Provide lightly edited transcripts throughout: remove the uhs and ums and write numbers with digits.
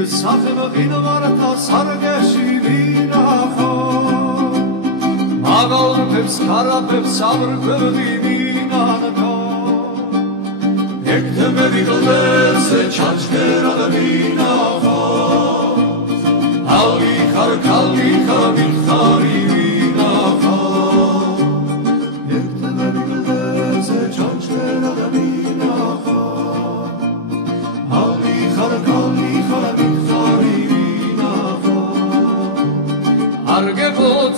მღინვართა სარგეში ვინახო მაგალფებს კარაფებს საბრკვევდი ვინანქო ექთემები გლდეზე ჩაჩქერად ვინახო ალი ხარ კალი ხარ ვიხარი ვინახო ექთემები გლდეზე ჩაჩქერად ვინახო ალი ხარ კალი ხარ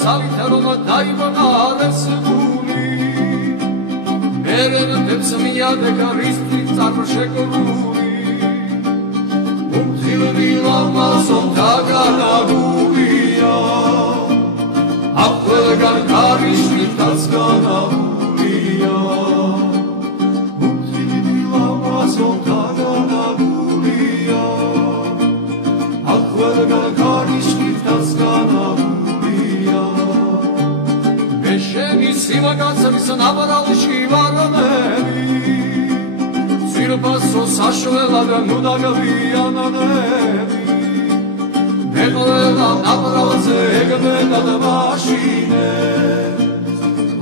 Цалитарова дайванарес гули Мерен тепсмия декаристи царшекорули Умтилвила масон таганагулия Ахвелган каришни тацганагулия Умтилвила масон таганагулия Ахвелган каришни тацганагулия Სიმაგაცების ნაბარალში ვარონები ძირფასო საშველად ნუდაგავიანანები მეგოლა ნაბარალზე ეგბენად მაშინებს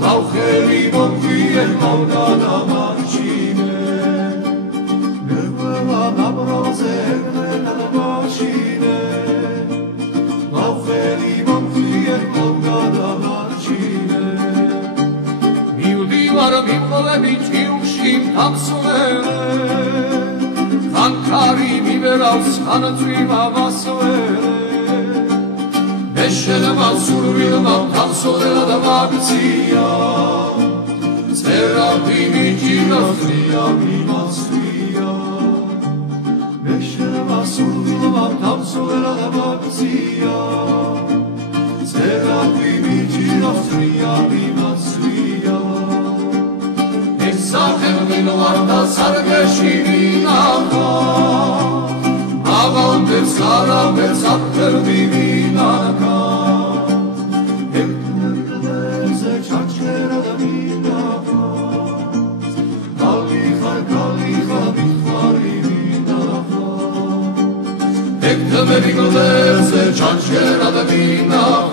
ლავხელი მომხიე მოგანა მაშინებს მეგოლა ნაბარალზე ეგბენად მაშინებს ლავხელი მომხიე მოგანა მიყოლები ჭიუში თამსვლელე ხანქარი მივერავს ხანწვიმა მასვლელე მეშენება სურვილმა თამსვლელა და მაგცია წერავდი მიჯინოთრია მიმაცვია მეშენება სურვილმა თამსვლელა და მაგცია წერავდი მიჯინოთრია მიმაცვია მღინვართა სარგეში ვინახო მაგალფებს კარაფებს საბრკვევდი ვინახო ექთემები გლდეზე ჩაჩქერად ვინახო კალი ხარ ვიხარი ვინახო ექთემები გლდეზე ჩაჩქერად ვინახო